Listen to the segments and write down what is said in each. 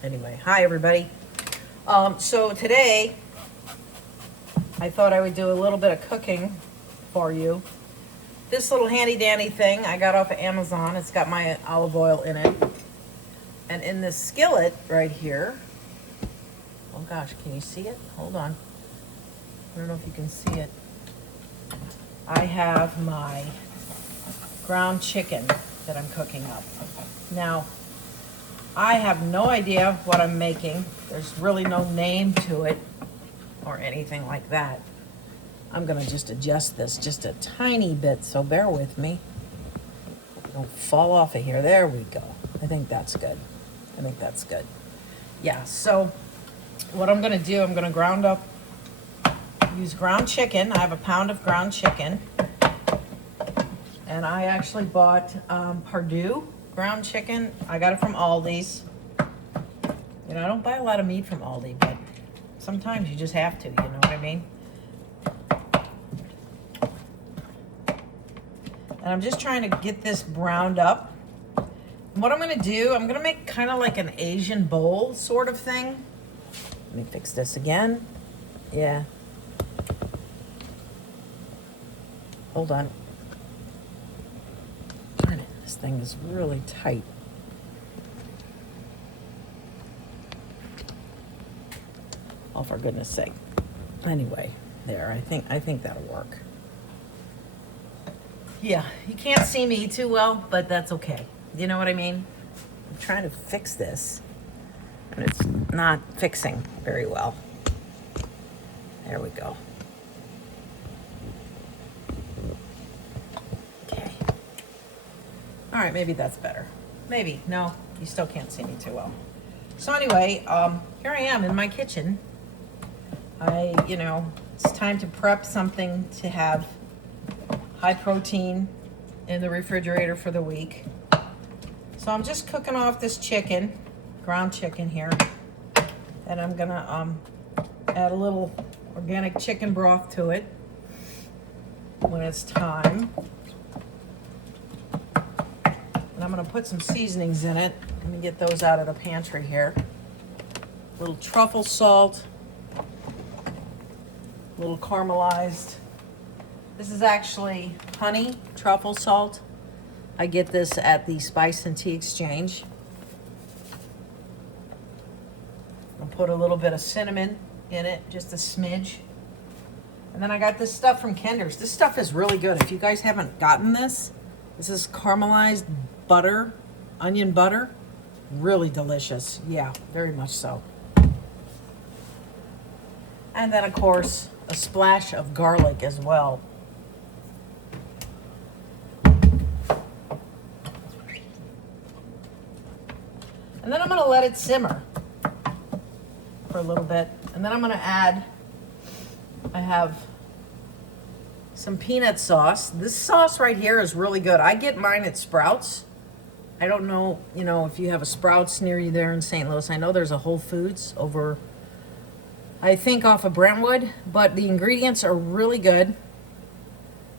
Anyway, hi everybody. So today, I thought I would do a little bit of cooking for you. This little handy dandy thing I got off of Amazon. It's got my olive oil in it. And in this skillet right here, oh gosh, can you see it? Hold on. I don't know if you can see it. I have my ground chicken that I'm cooking up. Now, I have no idea what I'm making. There's really no name to it or anything like that. I'm gonna just adjust this just a tiny bit, so bear with me. Don't fall off of here. There we go. I think that's good. I think that's good. Yeah, so what I'm gonna do, I'm gonna use ground chicken. I have a pound of ground chicken. And I actually bought Perdue ground chicken. I got it from Aldi's. You know, I don't buy a lot of meat from Aldi, but sometimes you just have to, you know what I mean? And I'm just trying to get this browned up. And what I'm gonna do, I'm gonna make kind of like an Asian bowl sort of thing. Let me fix this again. Yeah. Hold on. Darn it, this thing is really tight. Oh, for goodness sake. Anyway, there, I think that'll work. Yeah, you can't see me too well, but that's okay. You know what I mean? I'm trying to fix this, and it's not fixing very well. There we go. Okay. All right, maybe that's better. Maybe. No, you still can't see me too well. So anyway, here I am in my kitchen. It's time to prep something to have high protein in the refrigerator for the week. So I'm just cooking off this chicken, ground chicken here. And I'm gonna add a little organic chicken broth to it when it's time. And I'm gonna put some seasonings in it. Let me get those out of the pantry here. A little truffle salt, a little caramelized. This is actually honey truffle salt. I get this at the Spice and Tea Exchange. I'll put a little bit of cinnamon in it, just a smidge. And then I got this stuff from Kinder's. This stuff is really good. If you guys haven't gotten this, this is caramelized butter, onion butter. Really delicious. Yeah, very much so. And then, of course, a splash of garlic as well. And then I'm going to let it simmer for a little bit. And then I'm going to add, I have some peanut sauce. This sauce right here is really good. I get mine at Sprouts. I don't know, if you have a Sprouts near you there in St. Louis. I know there's a Whole Foods over, I think, off of Brentwood. But the ingredients are really good.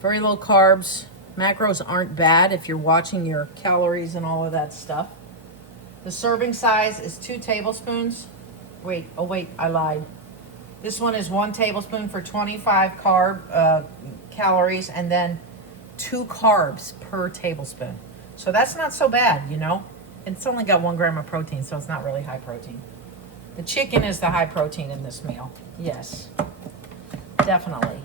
Very low carbs. Macros aren't bad if you're watching your calories and all of that stuff. The serving size is 2 tablespoons. Wait, I lied. This one is 1 tablespoon for 25 calories, and then 2 carbs per tablespoon. So that's not so bad, It's only got 1 gram of protein, so it's not really high protein. The chicken is the high protein in this meal. Yes, definitely.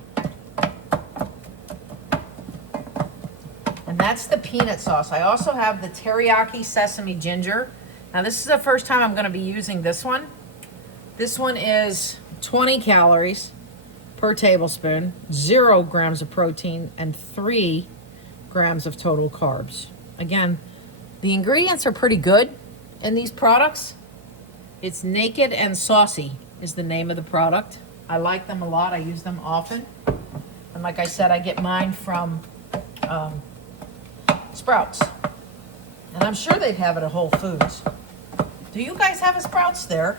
And that's the peanut sauce. I also have the Teriyaki sesame ginger. Now this is the first time I'm going to be using this one. This one is 20 calories per tablespoon, 0 grams of protein, and 3 grams of total carbs. Again, the ingredients are pretty good in these products. It's Naked and Saucy is the name of the product. I like them a lot. I use them often. And like I said, I get mine from Sprouts. And I'm sure they'd have it at Whole Foods. Do you guys have a Sprouts there?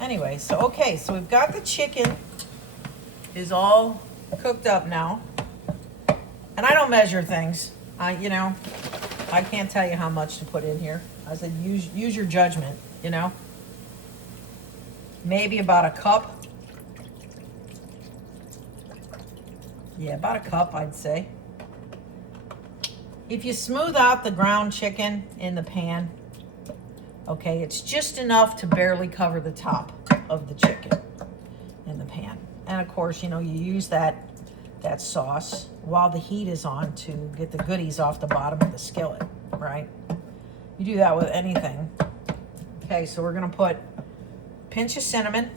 Anyway, so we've got the chicken is all cooked up now. And I don't measure things. I can't tell you how much to put in here. I said use your judgment, you know. Maybe about a cup. Yeah, about a cup, I'd say. If you smooth out the ground chicken in the pan, okay, it's just enough to barely cover the top of the chicken in the pan. And of course, you know, you use that sauce while the heat is on to get the goodies off the bottom of the skillet, right? You do that with anything. Okay, so we're gonna put a pinch of cinnamon,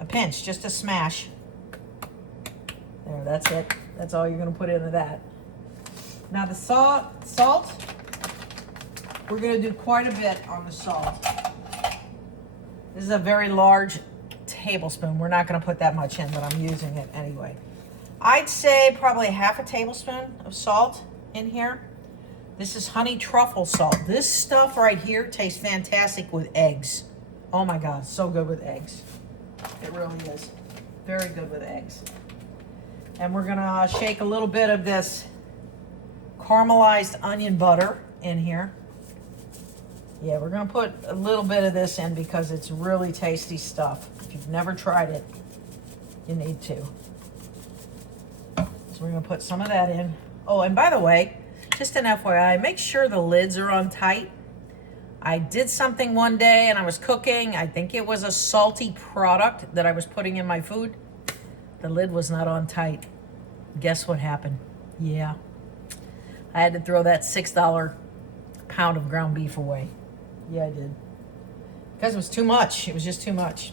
a pinch, just a smash. There, that's it. That's all you're gonna put into that. Now the salt, we're gonna do quite a bit on the salt. This is a very large tablespoon. We're not gonna put that much in, but I'm using it anyway. I'd say probably half a tablespoon of salt in here. This is honey truffle salt. This stuff right here tastes fantastic with eggs. Oh my God, so good with eggs. It really is. Very good with eggs. And we're gonna shake a little bit of this caramelized onion butter in here. Yeah, we're gonna put a little bit of this in because it's really tasty stuff. If you've never tried it, you need to. So we're gonna put some of that in. Oh, and by the way, just an FYI, make sure the lids are on tight. I did something one day and I was cooking. I think it was a salty product that I was putting in my food. The lid was not on tight. Guess what happened? Yeah. I had to throw that $6 pound of ground beef away. Yeah, I did. Because it was too much. It was just too much.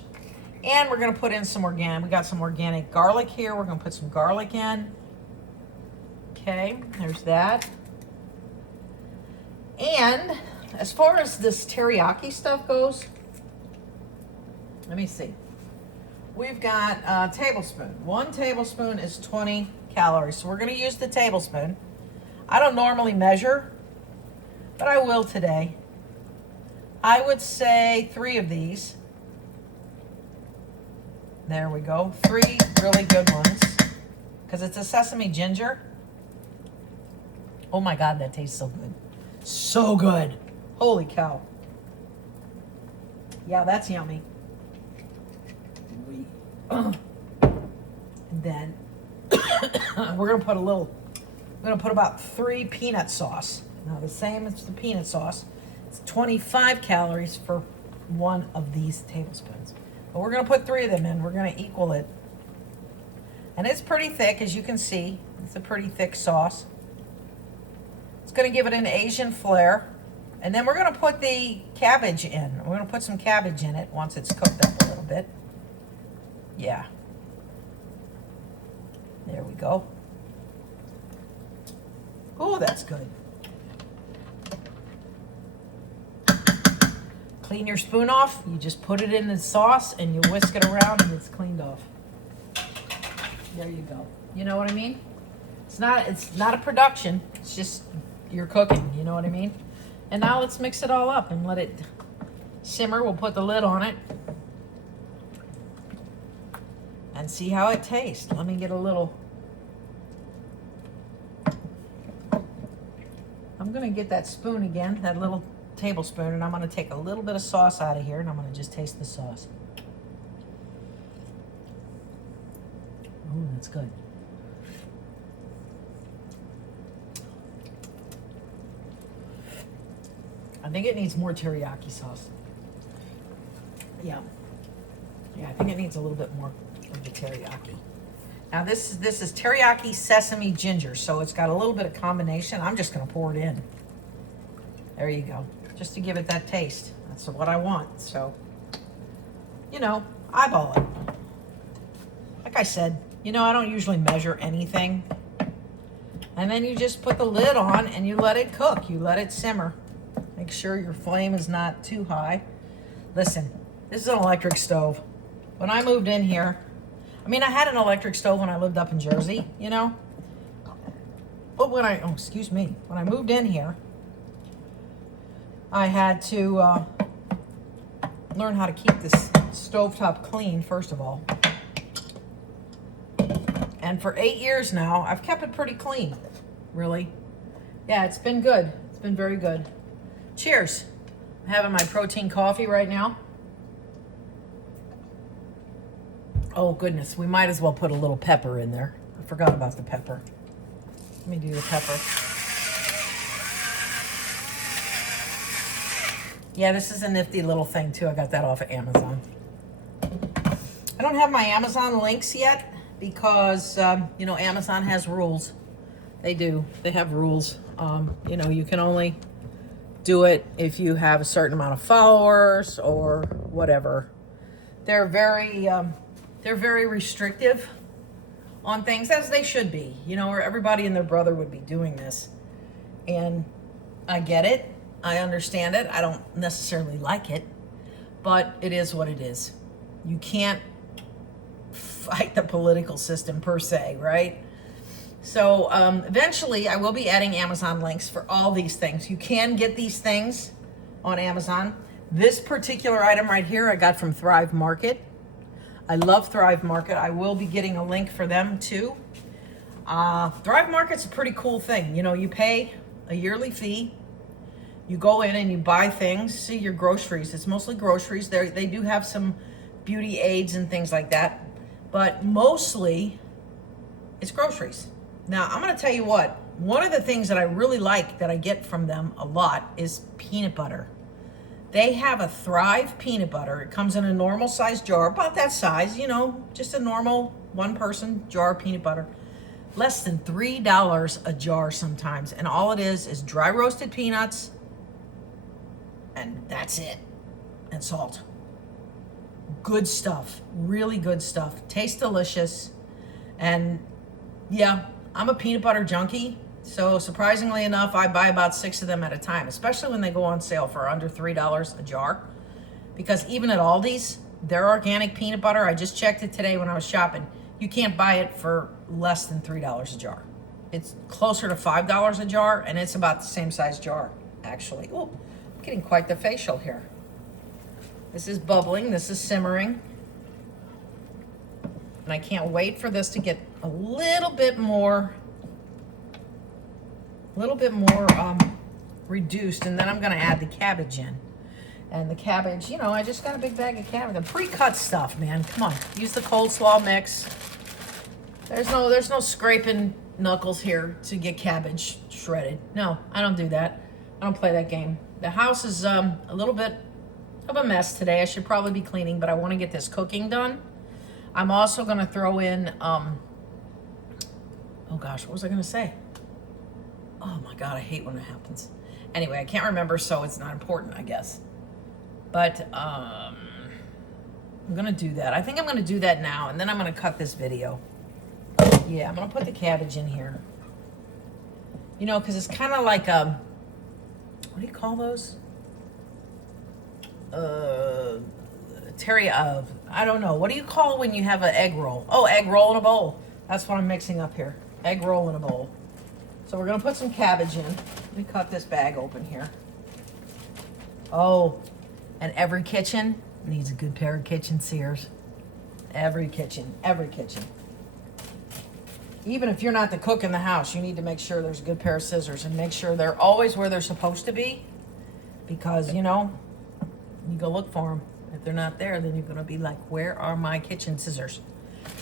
And we're going to put in some organic. We got some organic garlic here. We're going to put some garlic in. Okay, there's that. And as far as this teriyaki stuff goes, let me see. We've got a tablespoon. 1 tablespoon is 20 calories. So we're going to use the tablespoon. I don't normally measure, but I will today. I would say 3 of these. There we go. 3 really good ones. Because it's a sesame ginger. Oh my God, that tastes so good. So good. Holy cow. Yeah, that's yummy. And then we're gonna put about 3 peanut sauce. Now the same as the peanut sauce. It's 25 calories for 1 of these tablespoons. But we're gonna put 3 of them in. We're gonna equal it. And it's pretty thick, as you can see. It's a pretty thick sauce. It's gonna give it an Asian flair. And then we're gonna put the cabbage in. We're gonna put some cabbage in it once it's cooked up a little bit. Yeah. There we go. Oh, that's good. Clean your spoon off. You just put it in the sauce and you whisk it around and it's cleaned off. There you go. You know what I mean? It's not a production. It's just you're cooking. You know what I mean? And now let's mix it all up and let it simmer. We'll put the lid on it and see how it tastes. Let me get a little. I'm gonna get that spoon again, that little tablespoon, and I'm gonna take a little bit of sauce out of here and I'm gonna just taste the sauce. Oh, that's good. I think it needs more teriyaki sauce. Yeah, I think it needs a little bit more of the teriyaki. Now this is teriyaki sesame ginger, so it's got a little bit of combination. I'm just gonna pour it in. There you go, just to give it that taste. That's what I want, so, you know, eyeball it. Like I said, you know, I don't usually measure anything. And then you just put the lid on and you let it cook. You let it simmer. Make sure your flame is not too high. Listen, this is an electric stove. When I moved in here, I mean, I had an electric stove when I lived up in Jersey, you know. But when I moved in here, I had to learn how to keep this stovetop clean, first of all. And for 8 years now, I've kept it pretty clean, really. Yeah, it's been good. It's been very good. Cheers. I'm having my protein coffee right now. Oh goodness, we might as well put a little pepper in there. I forgot about the pepper. Let me do the pepper. Yeah, this is a nifty little thing too. I got that off of Amazon. I don't have my Amazon links yet because, you know, Amazon has rules. They do. They have rules. You know, you can only do it if you have a certain amount of followers or whatever. They're very restrictive on things, as they should be. You know, or everybody and their brother would be doing this. And I get it. I understand it. I don't necessarily like it, but it is what it is. You can't fight the political system per se, right? So eventually I will be adding Amazon links for all these things. You can get these things on Amazon. This particular item right here I got from Thrive Market. I love Thrive Market. I will be getting a link for them too. Thrive Market's a pretty cool thing. You know, you pay a yearly fee. You go in and you buy things. See, your groceries. It's mostly groceries. They do have some beauty aids and things like that. But mostly it's groceries. Now, I'm going to tell you what. One of the things that I really like that I get from them a lot is peanut butter. They have a Thrive peanut butter. It comes in a normal size jar, about that size, you know, just a normal one-person jar of peanut butter. Less than $3 a jar sometimes. And all it is dry roasted peanuts, and that's it. And salt. Good stuff. Really good stuff. Tastes delicious. And yeah, I'm a peanut butter junkie. So surprisingly enough, I buy about 6 of them at a time, especially when they go on sale for under $3 a jar. Because even at Aldi's, their organic peanut butter, I just checked it today when I was shopping, you can't buy it for less than $3 a jar. It's closer to $5 a jar, and it's about the same size jar, actually. Oh, I'm getting quite the facial here. This is bubbling, this is simmering. And I can't wait for this to get a little bit more reduced, and then I'm going to add the cabbage in. And the cabbage, you know, I just got a big bag of cabbage. The pre-cut stuff, man. Come on, use the coleslaw mix. There's no scraping knuckles here to get cabbage shredded. No, I don't do that. I don't play that game. The house is a little bit of a mess today. I should probably be cleaning, but I want to get this cooking done. I'm also going to throw in, oh gosh, what was I going to say? Oh my God, I hate when it happens. Anyway, I can't remember, so it's not important, I guess. But I'm going to do that. I think I'm going to do that now, and then I'm going to cut this video. Yeah, I'm going to put the cabbage in here. You know, because it's kind of like, what do you call those? Teriyaki. I don't know. What do you call when you have an egg roll? Oh, egg roll in a bowl. That's what I'm mixing up here. Egg roll in a bowl. So we're going to put some cabbage in. Let me cut this bag open here. Oh, and every kitchen needs a good pair of kitchen shears. Every kitchen. Every kitchen. Even if you're not the cook in the house, you need to make sure there's a good pair of scissors and make sure they're always where they're supposed to be. Because, you know, you go look for them. If they're not there, then you're going to be like, where are my kitchen scissors?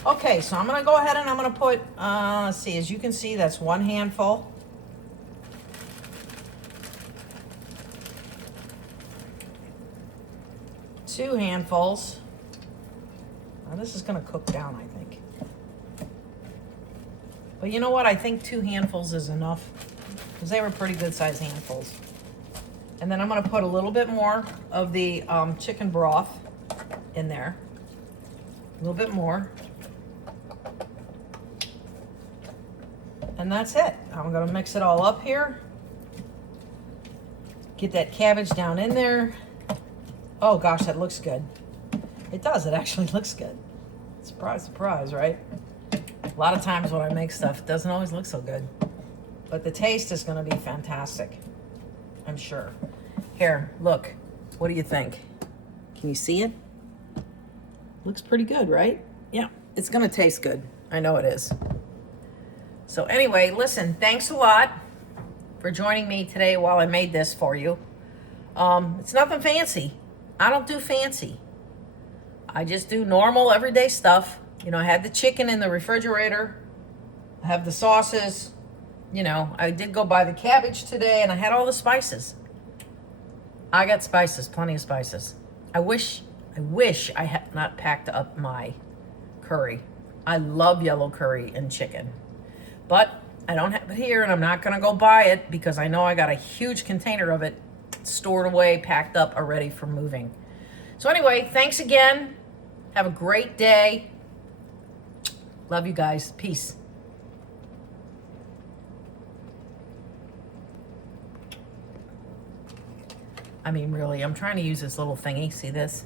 Okay, so I'm going to go ahead and I'm going to put, let's see, as you can see, that's 1 handful. Two handfuls. Now this is going to cook down, I think. But you know what? I think 2 handfuls is enough because they were pretty good size handfuls. And then I'm going to put a little bit more of the chicken broth in there. A little bit more. And that's it. I'm going to mix it all up here. Get that cabbage down in there. Oh gosh, that looks good. It does. It actually looks good. Surprise, surprise, right? A lot of times when I make stuff, it doesn't always look so good. But the taste is going to be fantastic. I'm sure. Here, look. What do you think? Can you see it? Looks pretty good, right? Yeah, it's going to taste good. I know it is. So anyway, listen, thanks a lot for joining me today while I made this for you. It's nothing fancy. I don't do fancy. I just do normal everyday stuff. You know, I had the chicken in the refrigerator. I have the sauces. You know, I did go buy the cabbage today, and I had all the spices. I got spices, plenty of spices. I wish I had not packed up my curry. I love yellow curry and chicken. But I don't have it here, and I'm not going to go buy it because I know I got a huge container of it stored away, packed up, already for moving. So anyway, thanks again. Have a great day. Love you guys. Peace. I mean, really, I'm trying to use this little thingy. See this?